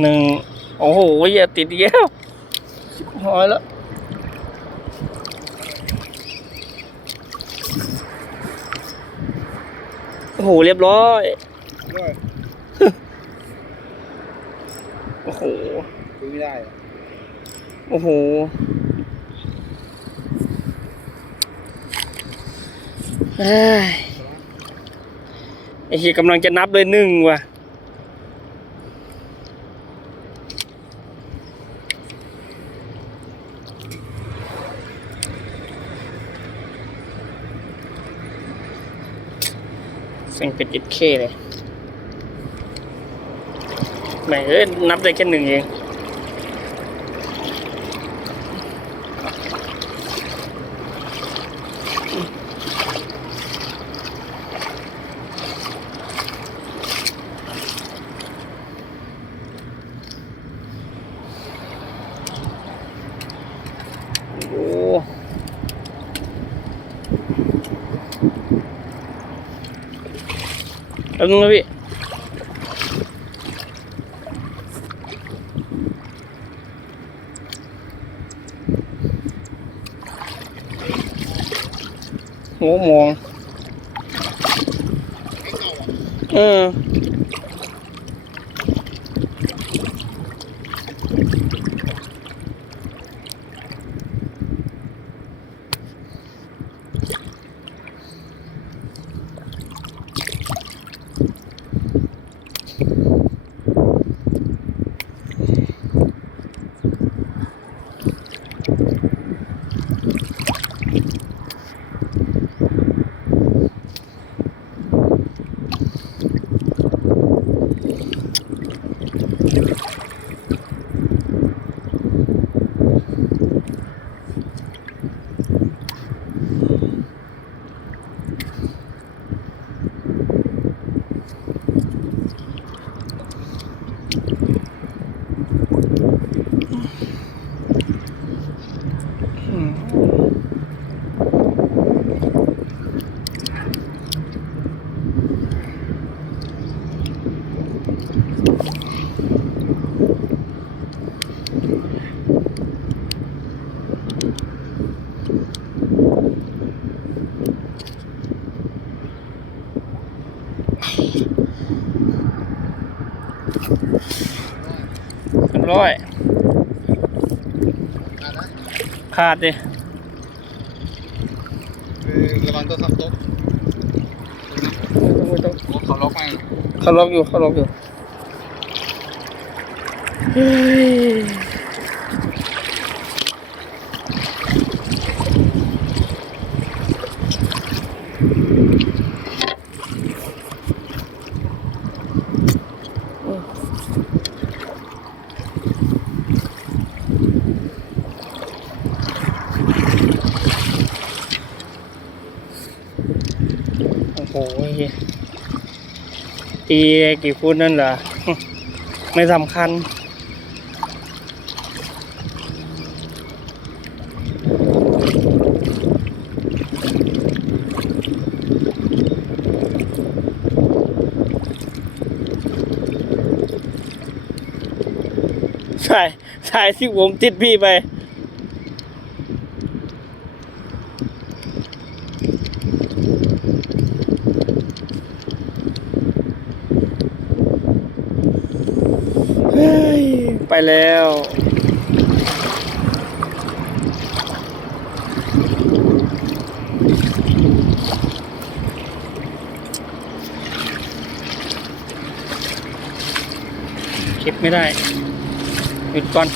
หนึ่งโอ้โหอย่าติดอีกแล้วชิบหายแล้วโอ้โหเรียบร้อยด้วยโอ้โหคุยไม่ได้อะโอ้โหเอ้ยไอ้เหี้ยกำลังจะนับเลยหนึ่งว่ะ สังเป็นอิดเคเลยแม่งเอ้ยนับได้แค่หนึ่งเอง โอ้ แป๊บนึงนะ เออเรียบร้อยอะนะขาดดิคือระวังตัวทับโต๊ะไม่ต้องโอ้เขาล็อกไม่เขาล็อกอยู่เขาล็อกอยู่เฮ้ยโอ้ โหตีกี่ฟุตนั่นเหรอ ไม่สำคัญใช่ใช่ที่ผมติดพี่ไป เฮ้ย ไป แล้วคลิปไม่ได้ หยุดก่อน